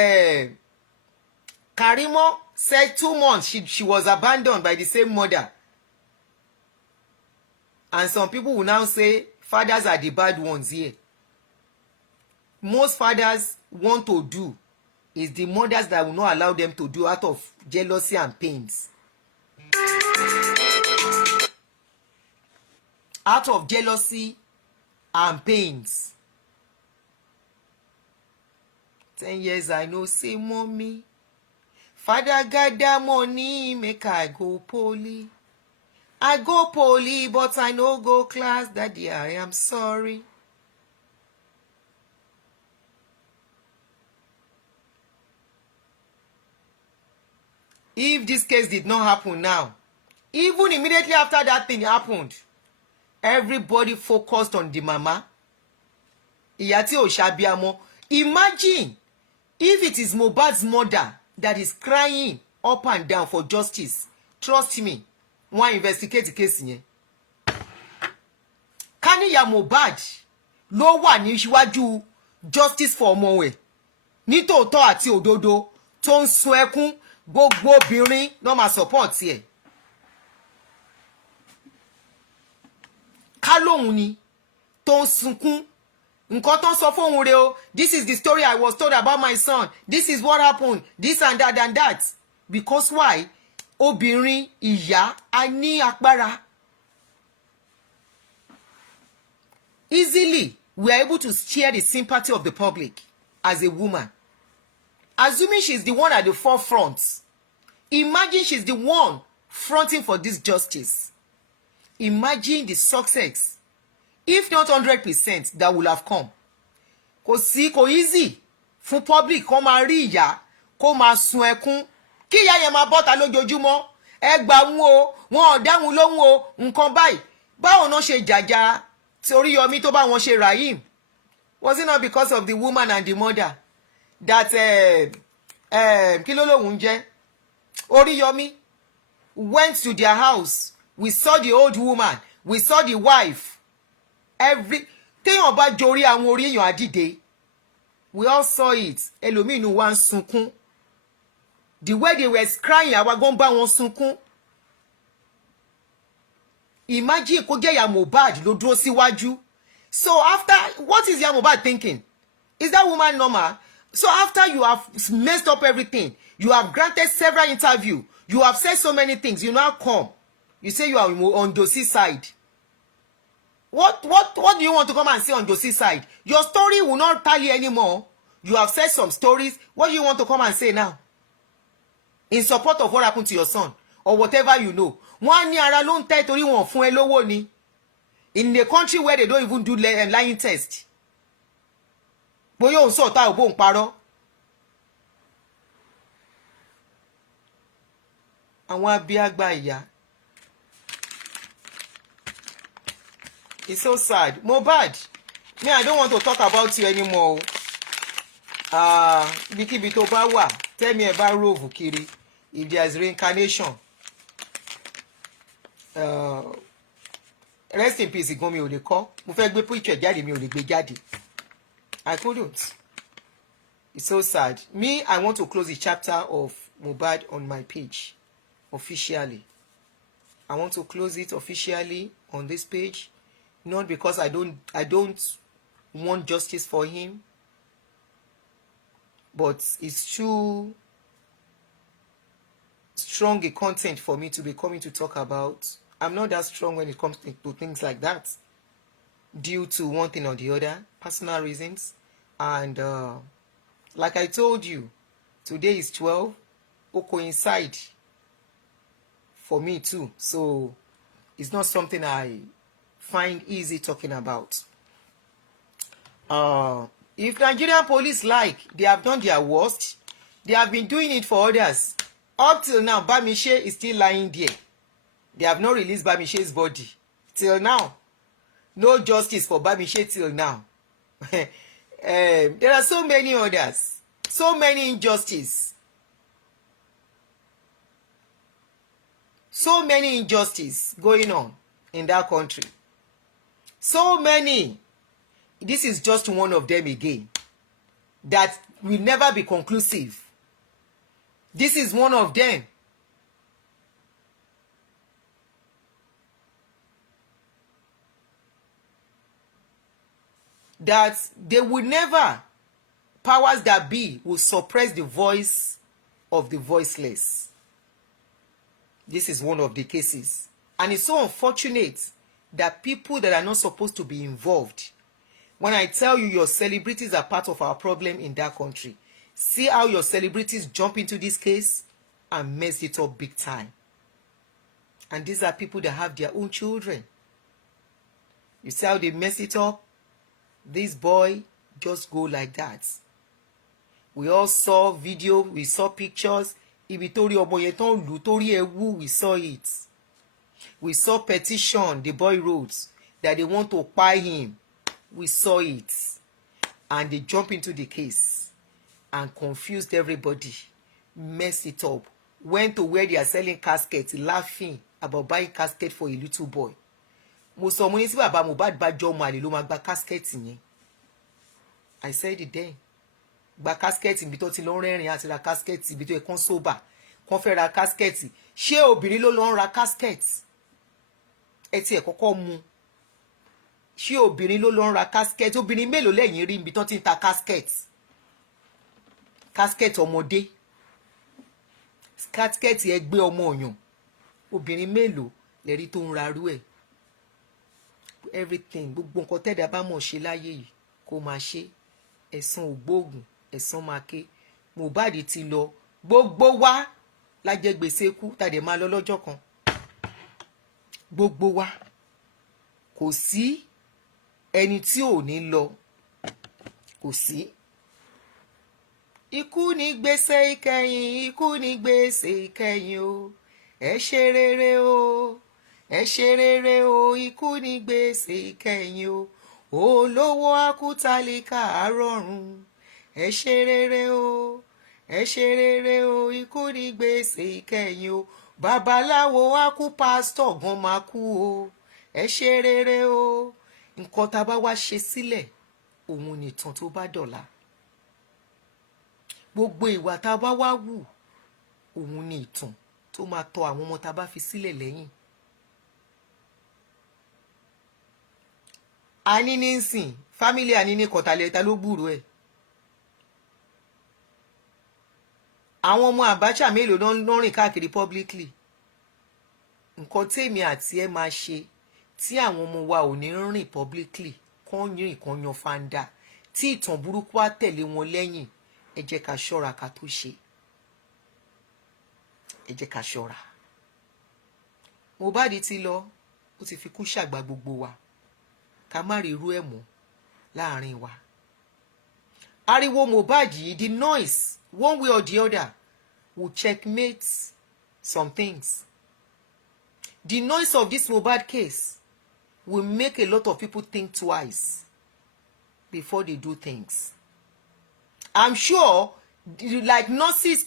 Karimo said 2 months she was abandoned by the same mother. And some people will now say fathers are the bad ones here. Most fathers want to do is the mothers that will not allow them to do out of jealousy and pains. Out of jealousy and pains. 10 years I know, say, Mommy, Father gather money, make I go poly. I go poly, but I no go class. Daddy, I am sorry. If this case did not happen now, even immediately after that thing happened, everybody focused on the mama. Ìyá tí ò ṣàbíamọ. Imagine if it is Mohbad's mother that is crying up and down for justice. Trust me, wọ́n investigate the case yẹn. Kaniya Mohbad ló wà níwájú justice for ọmọ ẹ̀. Nítòótọ́ àti òdodo tó ń sun ẹkún, gbogbo obìnrin ló máa support ẹ̀. Ká lóhun ni tó ń sunkún. Nǹkan tó ń sọ fóun rẹ̀ o, this is the story I was told about my son. This is what happened. This and that and that. Because why? Obìnrin ìyá a ní agbára. Easily, we are able to share the sympathy of the public as a woman. Assuming she's the one at the forefront. Imagine she's the one fronting for this justice. Imagine the success. If not 100%, that will have come. Kò easy fún public kó máa rí ìyá kó máa sun ẹkún. Kí ìyá yẹn máa bọ́ta lójoojúmọ́. Ẹ gbà wọn o, wọn ò dáhùn lóhùn o, nǹkan báyìí. Báwo náà ṣe jàjà tí Oríyọmí tó bá wọn ṣe Rahim? Was it not because of the woman and the mother that kí ló lóhùn jẹ́? Oríyọmí went to their house. We saw the old woman. We saw the wife. Téèyàn bá jorí àwọn orí èèyàn àdìde. We all saw it. Ẹlòmíì inú wa ń sunkún. The way they were crying, àwa gan bá wọn sunkún. Imagine kó jẹ́ ìyá Mohbad ló dúró síwájú. So after, what is ìyá Mohbad thinking? Is that woman normal? So after you have messed up everything, you have granted several interviews, You have said so many things. You now come. You say you are on Josie's side. What do you want to come and say on Josie's side? Your story will not tally anymore. You have said some stories. What do you want to come and say now? In support of what happened to your son or whatever you know. Wọ́n ní ara ló ń tẹ́ torí wọn fún ẹ lówó ni. In a country where they don't even do lying test. Bóyá òun sọ̀tá ò bó ń parọ́. Àwọn abíágbá ìyá. It's so sad. Mohbad, me, I don't want to talk about you anymore. Bíkíbi tó bá wà, tell me about rove kiri. If there is reincarnation. Rest in peace, ìgbọ́n mi ò lè kọ́. Mo fẹ́ gbé picture jáde, mi ò lè gbé jáde. I couldn't. It's so sad. Me, I want to close the chapter of Mohbad on my page. Officially. I want to close it officially on this page. Not because I don't want justice for him, but it's too strong a content for me to be coming to talk about. I'm not that strong when it comes to things like that, due to one thing or the other, personal reasons. And like I told you, today is 12, or coincide for me too. So it's not something I find easy talking about. If Nigerian police they have done their worst. They have been doing it for others. Up till now, Bamishe is still lying there. They have not released Bamishe's body. Till now. No justice for Bamishe till now. There are so many others. So many injustice. So many injustice going on in that country. So many. This is just one of them again. That will never be conclusive. This is one of them. That they will never, powers that be, will suppress the voice of the voiceless. This is one of the cases. And it's so unfortunate that people that are not supposed to be involved, when I tell you your celebrities are part of our problem in that country, see how your celebrities jump into this case and mess it up big time. And these are people that have their own children. You see how they mess it up? This boy just go like that. We all saw video, we saw pictures. Ibi tórí ọmọ yẹn tán lù torí ewu, we saw it. We saw petition the boy wrote that they want to buy him. We saw it. And they jump into the case and confused everybody, mess it up, went to where they are selling caskets, laughing about buying casket for a little boy. Mo sọ mo ní sí bàbá Mohbad bá jọ ọmọ àlè ló máa gba casket yẹn. I said it then. Gba casket ibi tó ti lọ rẹ́rìn àti ra casket ibi tó yẹ kán sober kán fẹ́ ra casket. Ṣé obìnrin ló lọ ń ra casket? Ẹ ti ẹ̀ kọ́kọ́ mu. Ṣé obìnrin ló lọ ń ra casket? Obìnrin mélòó lẹ́yìn rí ibi tó ti ń ta casket? Casket ọmọdé. Casket ẹgbẹ́ ọmọ ọ̀yàn. Obìnrin mélòó lẹ́rí tó ń ra rú ẹ̀? Everything, gbogbo nǹkan tẹ́dá bá mọ̀ ṣe láyé yìí kó máa ṣe. Ẹ̀san ògbóògùn, ẹ̀san máa ké. Mohbad ti lọ. Gbogbo wa la jẹ gbèsè kú tàdé máa lọ lọ́jọ́ kan. Gbogbo wa. Kò sí ẹni tí ò ní lọ. Kò sí. Ikú ni gbèsè ìkẹyìn, ikú ni gbèsè ìkẹyìn o. Ẹ ṣe rere o. Ẹ ṣe rere o, ikú ni gbèsè ìkẹyìn o. Olówó akútálíkà àrọ̀run. Ẹ ṣe rere o. Ẹ ṣe rere o, ikú ni gbèsè ìkẹyìn o. Babaláwo akú, pásítọ̀ gan máa kú o. Ẹ ṣe rere o. Nǹkan tá bá wá ṣe sílẹ̀, òun nìtàn tó bá dọ̀la. Gbogbo ìwà tá bá wá wù, òun ni ìtàn tó máa tọ àwọn ọmọ tá bá fi sílẹ̀ lẹ́yìn. Anini nsìn, family Anini kọ̀tàlẹ̀ ta ló gbúrò ẹ̀. àwọn ọmọ Abacha mélòó ló ń rìn káàkiri publicly. Nǹkan tèmi àti ẹ máa ṣe tí àwọn ọmọ wa ò ní rìn publicly kán rìn kán yan fanda tí ìtàn burúkú á tẹ̀lé wọn lẹ́yìn, ẹ jẹ́ ká ṣọ́ra ká tó ṣe. Ẹ jẹ́ ká ṣọ́ra. Mohbad ti lọ, ó ti fi kú ṣàgbà gbogbo wa, ká má rí irú ẹ̀ mọ́ láàrin wa. Ariwo Mohbad yìí, the noise one way or the other will checkmate some things. The noise of this Mohbad case will make a lot of people think twice before they do things. I'm sure, like nurses,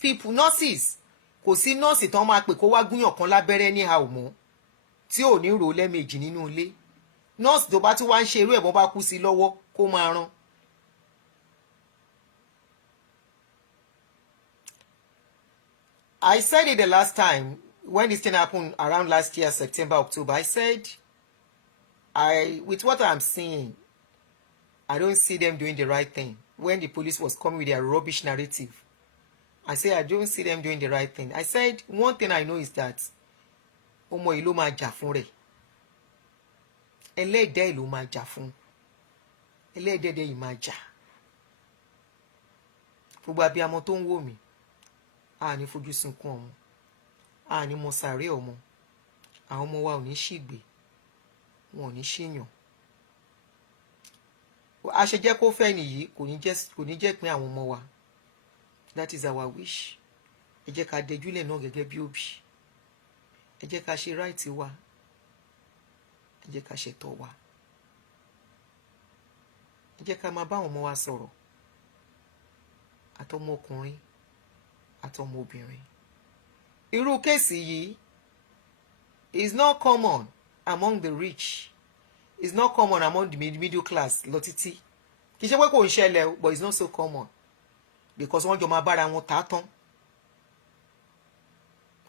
kò sí nọ́ọ̀sì tán máa pè kó wá gúnyàn kan lábẹ́rẹ́ ní àwọ̀ mọ́ tí ò ní rò lẹ́ẹ̀mejì nínú ilé. Nọ́ọ̀sì tó bá tún wá ń ṣe irú ẹ̀ bọ́n bá kú sí lọ́wọ́ kó máa rán. I said it the last time when this thing happened around last year, September, October. I said, with what I'm seeing, I don't see them doing the right thing. When the police was coming with their rubbish narrative, I said, I don't see them doing the right thing. I said, one thing I know is that ọmọ yìí ló máa jà fún rẹ̀. Ẹlẹ́dàá yìí ló máa jà fún. Ẹlẹ́dàá yìí máa jà. Gbogbo abiyamọ tó ń wò mí, a ní fojú sunkún ọmọ, a ní mọ sàárè ọmọ, àwọn ọmọ wa ò ní ṣìgbé, wọn ò ní ṣìyàn. A ṣe jẹ́ kó fẹ́ nìyí kò ní jẹ́ pín àwọn ọmọ wa. That is our wish. Ẹ jẹ́ ká dẹjúlẹ̀ náà gẹ́gẹ́ bí òbí. Ẹ jẹ́ ká ṣe right wa. Ẹ jẹ́ ká ṣètọ́ wa. Ẹ jẹ́ ká máa bá àwọn ọmọ wa sọ̀rọ̀. Àtọmọkùnrin, àtọmọbìnrin. Irú kéèsì yìí is not common among the rich. It's not common among the middle class lọ títí. Kì í ṣe pé kò ń ṣẹlẹ̀, but it's not so common. Because wọ́n jọ máa bára wọn ta tán.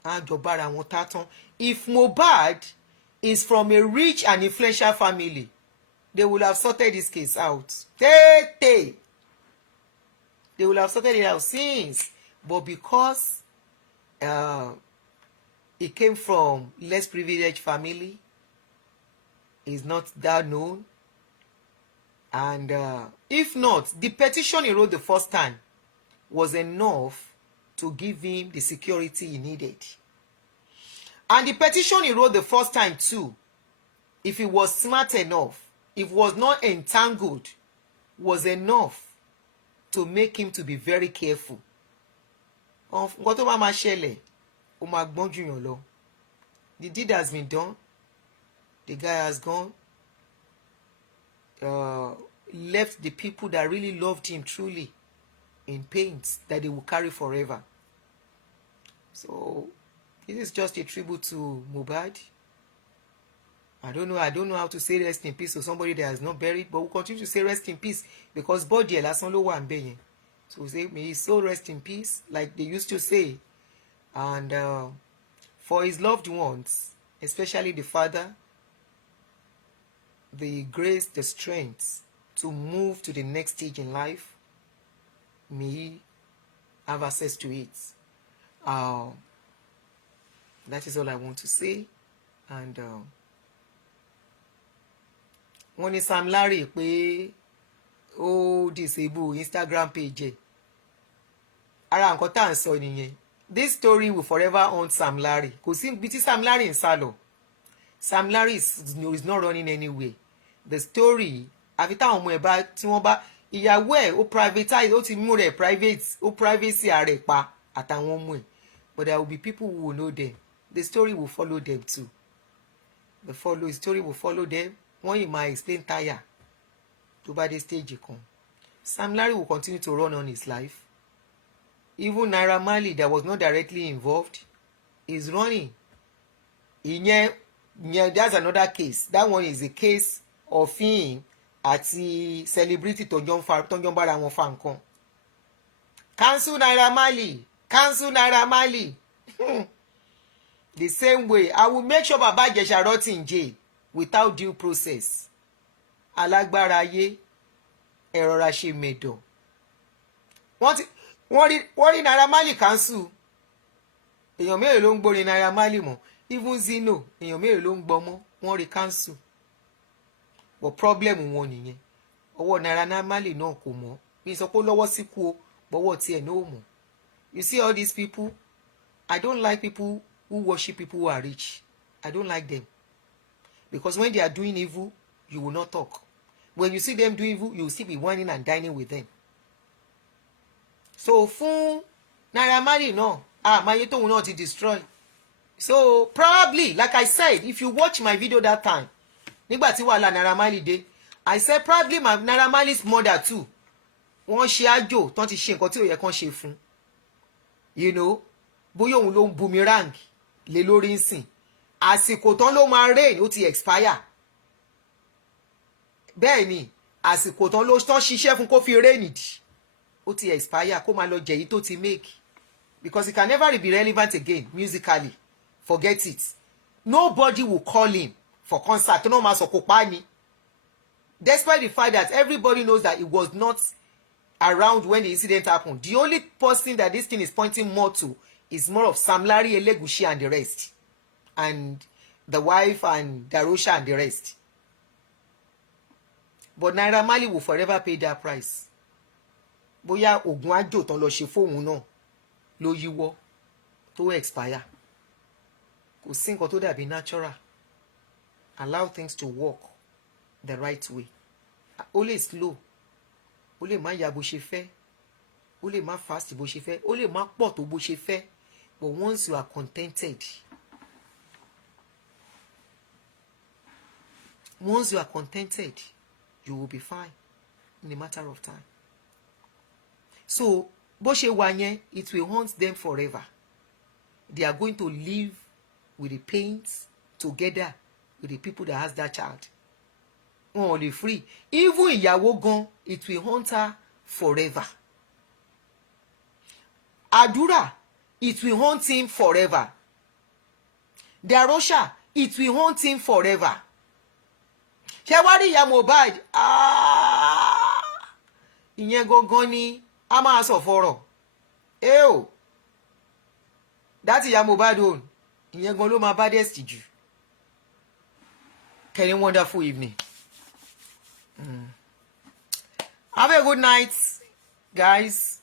Wọ́n jọ bára wọn ta tán. If Mohbad is from a rich and influential family, they will have sorted this case out. They will have sorted it out since. But because it came from less privileged family, is not that known. And if not, the petition he wrote the first time was enough to give him the security he needed. And the petition he wrote the first time too, if he was smart enough, if he was not entangled, was enough to make him to be very careful. Nǹkan tó bá máa ṣẹlẹ̀, ó máa gbọ́n jù yàn lọ. The deed has been done. The guy has gone. Left the people that really loved him truly in pains that they will carry forever. So this is just a tribute to Mohbad. I don't know how to say rest in peace to somebody that has not buried, but we'll continue to say rest in peace because body lásán ló wà ńbẹ̀ yẹn. So we say may his soul rest in peace, like they used to say. And for his loved ones, especially the father, the grace, the strength to move to the next stage in life, may he have access to it. That is all I want to say. And wọ́n ní Sam Larry pé ó disable Instagram page. Ara nǹkan tá à ń sọ nìyẹn. This story will forever haunt Sam Larry. Kò sí ibi tí Sam Larry ń sá lọ. Sam Larry is not running anywhere. The story, àfi táwọn ọmọ ẹ̀ bá tí wọ́n bá ìyàwó ẹ̀ ó privatize, ó ti mú rẹ̀ private, ó privacy ààrẹ pa àtàwọn ọmọ ẹ̀. But there will be people who will know them. The story will follow them too. The story will follow them. Wọ́n yìí máa explain tire tó bá dé stage kan. Sam Larry will continue to run on his life. Even Naira Marley that was not directly involved is running. That's another case. That one is a case of him àti celebrity tó jọ ń bára wọn fa nǹkan. Cancel Naira Marley. Cancel Naira Marley. The same way, I will make sure Baba Ijesha rot in jail without due process. Alágbára ayé, ẹ rọra ṣe mẹ̀dọ̀. wọ́n rí Naira Marley cancel. Èèyàn mélòó ló ń gbórin Naira Marley mọ́? Even Zino èèyàn mélòó ló ń gbọ́ mọ́? Wọ́n rí cancel. But problem wọn nìyẹn. Ọwọ́ Naira Marley náà kò mọ́. Mi sọ pé lọ́wọ́ sí kú o, bọ́wọ́ tiẹ̀ náà ò mọ́. You see all these people? I don't like people who worship people who are rich. I don't like them. Because when they are doing evil, you will not talk. When you see them doing evil, you will still be whining and dining with them. So fún Naira Marley náà, máyé tóun náà ti destroy. So probably, like I said, if you watch my video that time, nígbà tí wàhálà Naira Marley dé, I said probably my Naira Marley's mother too. Wọ́n ṣe àjò tán ti ṣe nǹkan tí ò yẹ kán ṣe fún. You know, bóyá òun ló ń boomerang lé lórí ń sìn. Àsìkò tán ló máa rain ó ti expire. Bẹ́ẹ̀ ni, àsìkò tán ló tán ṣiṣẹ́ fún kó fi rain dì. Ó ti expire kó máa lọ jẹ̀yí tó ti make. Because it can never be relevant again musically. Forget it. Nobody will call him for concert. No máa sọ kó pa ni. Despite the fact that everybody knows that he was not around when the incident happened. The only person that this thing is pointing more to is more of Sam Larry, Elegushi and the rest. And the wife and Darosha and the rest. But Naira Marley will forever pay that price. Bóyá oògùn àjò tán lọ ṣe fóun náà ló yíwọ́ tó expire. Kò sí nǹkan tó dàbí natural. Allow things to work the right way. Ó lè slow. Ó lè má ya bó ṣe fẹ́. Ó lè má fast bó ṣe fẹ́. Ó lè má pọ̀ tó bó ṣe fẹ́. But once you are contented, you will be fine in a matter of time. So, bó ṣe wà yẹn, it will haunt them forever. They are going to live with the pains together with the people that has that child. Wọn ò lè free. Even ìyàwó gan, it will haunt her forever. Àdúrà, it will haunt him forever. Darosha, it will haunt him forever. Ṣé wá rí ìyá Mohbad? Ìyẹn gangan ni a máa sọ fọ́rọ̀. Eo, that ìyá Mohbad òun, ìyẹn gan ló máa bá dẹ́sì jù. Have a wonderful evening. Have a good night, guys.